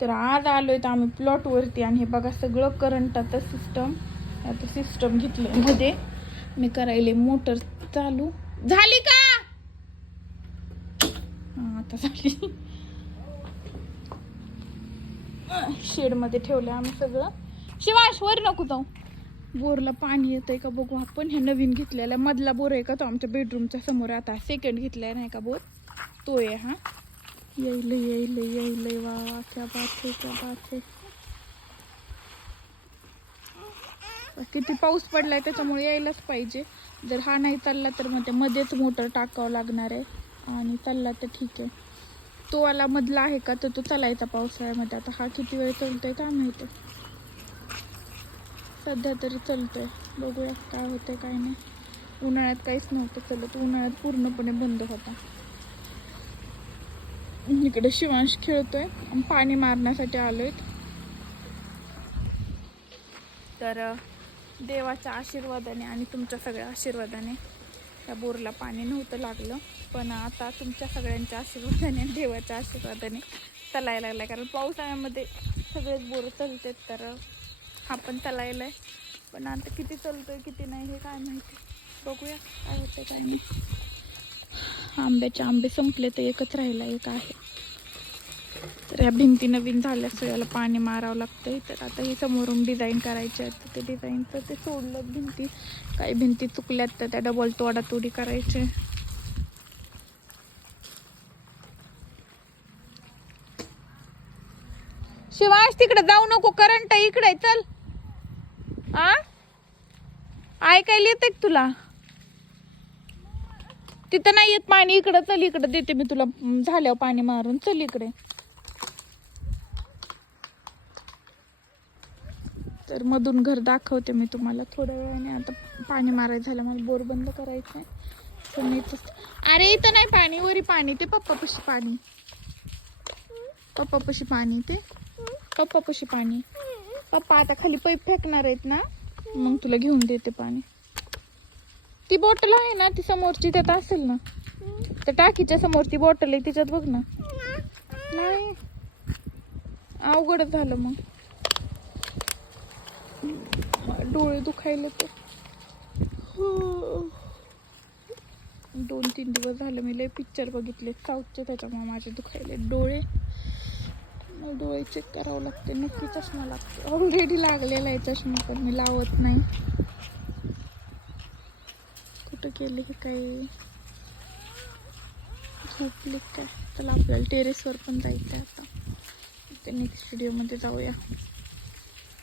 तर आज आलोय तर आम्ही प्लॉटवरती आणि हे बघा सगळं करंटाचं सिस्टम आता सिस्टम घेतलं मध्ये मी करायले मोटर चालू. झाली का? आता झाली. शेडमध्ये ठेवलं आम्ही सगळं. शिवाश वर नको जाऊ. बोरला पाणी येतंय का बघू आपण. हे नवीन घेतलेला मधला बोर आहे का तो आमच्या बेडरूमच्या समोर. आता सेकंड घेतलाय नाही का बोर? तो आहे हा. येईल येईल येईल वा वा क्या बात आहे क्या बात आहे किती पाऊस पडलाय त्याच्यामुळे यायलाच पाहिजे. जर हा नाही चालला तर मग ते मध्येच मोटर टाकावं लागणार आहे. आणि चालला तर ठीक आहे. तो आला मधला आहे का? तर तो चालायचा पावसाळ्यामध्ये. आता हा किती वेळ चालतोय काय माहिती सध्या तरी चालतोय. बघूया काय होतंय काय नाही. उन्हाळ्यात काहीच नव्हतं चलत. उन्हाळ्यात पूर्णपणे बंद होता. इकडे शिवांश खेळतोय. पाणी मारण्यासाठी आलोय तर देवाच्या आशीर्वादाने आणि तुमच्या सगळ्या आशीर्वादाने त्या बोरला पाणी नव्हतं लागलं. पण आता तुमच्या सगळ्यांच्या आशीर्वादाने देवाच्या आशीर्वादाने तलाय लागला कारण पावसाळ्यामध्ये सगळेच बोर चालतात. तर हा पण तलायला आहे पण आता किती चलतोय किती नाही हे काय माहिती. बघूया काय होतं काय नाही. आंब्याचे आंबे संपले तर एकच राहिला एक आहे. तर ह्या भिंती नवीन झाल्या सो याला पाणी मारावं लागतंय. तर आता ही समोरून डिझाईन करायची आहे तर ते डिझाईनचं ते सोडलं भिंती. काही भिंती चुकल्यात तर त्या डबल तोडातोडी करायचे. शिवांश तिकडे जाऊ नको करंट इकडे चल. आ? ऐकायला येत का तुला? तिथं नाही येत पाणी इकडं चल इकडं देते मी तुला. झाल्यावर पाणी मारून चल इकडे. तर मधून घर दाखवते मी तुम्हाला. थोड्या वेळाने आता पाणी मारायचं झालं मला बोर बंद करायचं आहे पण अरे इथं नाही पाणी वरी पाणी ते पप्पापाशी पाणी. पप्पापाशी पाणी ते. पप्पापाशी पाणी. पप्पा आता खाली पैप फेकणार आहेत ना मग तुला घेऊन देते पाणी. ती बॉटल आहे ना ती समोरची त्यात असेल ना त्या टाकीच्या समोर ती बॉटल आहे तिच्यात बघ ना. नाही. अवघड झालं मग. डोळे दुखायले तर. दोन तीन दिवस झालं मी लय पिक्चर बघितले साऊथचे त्याच्यामुळे माझे दुखायले डोळे. मग डोळे चेक करावं लागते नक्की चष्मा लागते. ऑलरेडी लागलेला आहे चष्मा पण मी लावत नाही. कुठं गेले की काही? झोपले काय? चला आपल्याला टेरेसवर पण जायचं आहे आता ते नेक्स्ट व्हिडिओमध्ये जाऊया.